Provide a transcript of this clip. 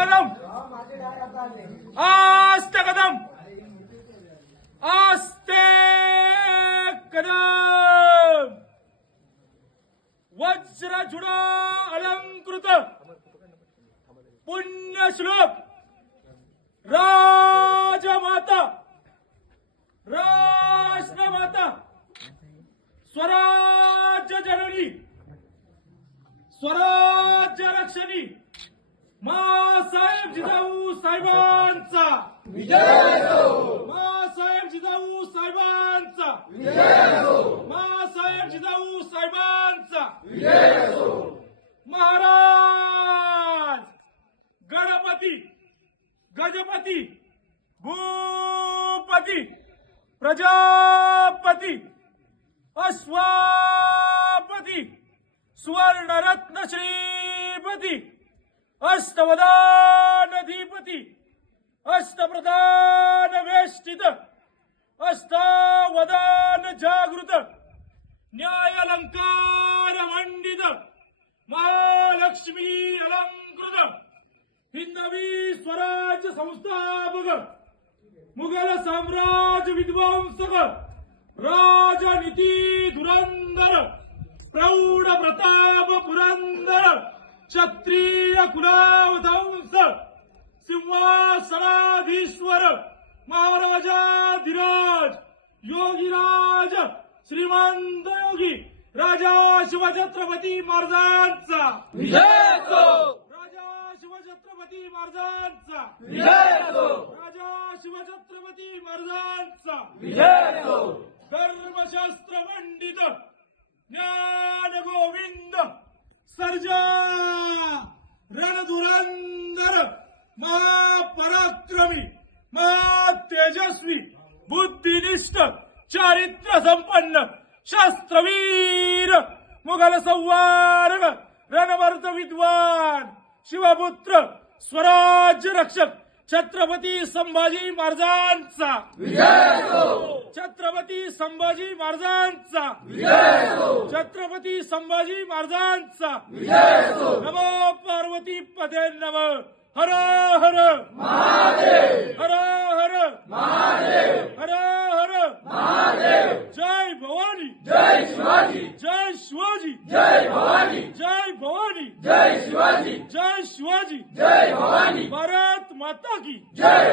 कदम आस्ते कदम आस्ते कदम वज्रचूडा अलंकृत पुण्य श्लोक राजमाता राष्ट्रमाता स्वराज्य जननी स्वराज्य रक्षणी माँसाहेब जिजाऊ साहेबांचा विजय हो. माँसाहेब जिजाऊ साहेबांचा विजय हो. माँसाहेब जिजाऊ साहेबांचा विजय हो. महाराज गणपती गजपती भूपती प्रजापती अश्वापती सुवर्णरत्न श्रीपती अष्टवदानधिपती अष्टप्रधान वेष्टित अष्टावदान जागृत न्यायालंकार मंडित महालक्ष्मी अलंकृत हिंदवी स्वराज्य संस्थापक मुघल साम्राज्य विध्वंसक राजनीती धुरंधर प्रौढ प्रताप पुरंदर क्षत्रिय कुलावधंस सिंहासनाधीश्वर महाराजाधिराज योगीराज श्रीमंत योगी राजा शिवछत्रपती महाराजांचा विजय हो. राजा शिवछत्रपती महाराजांचा विजय हो. राजा शिवछत्रपती महाराजांचा विजय हो. धर्मशास्त्र मंडित ज्ञान गोविंद सर्जा रणधुरंधर महापराक्रमी महातेजस्वी बुद्धिनिष्ठ चारित्र्य संपन्न शास्त्रवीर मुघल संवारक रणवर्त विद्वान शिवपुत्र स्वराज्य रक्षक छत्रपती संभाजी महाराजांचा विजय हो. छत्रपती संभाजी महाराजांचा विजय हो. छत्रपती संभाजी महाराजांचा विजय हो. नमो पार्वती पदे नम हर हर महादेव हर हर महादेव हर हर महादेव. जय भवानी जय शिवाजी. जय शिवाजी जय भवानी. जय भवानी जय शिवाजी. जय शिवाजी जय भवानी. भारत माता की जय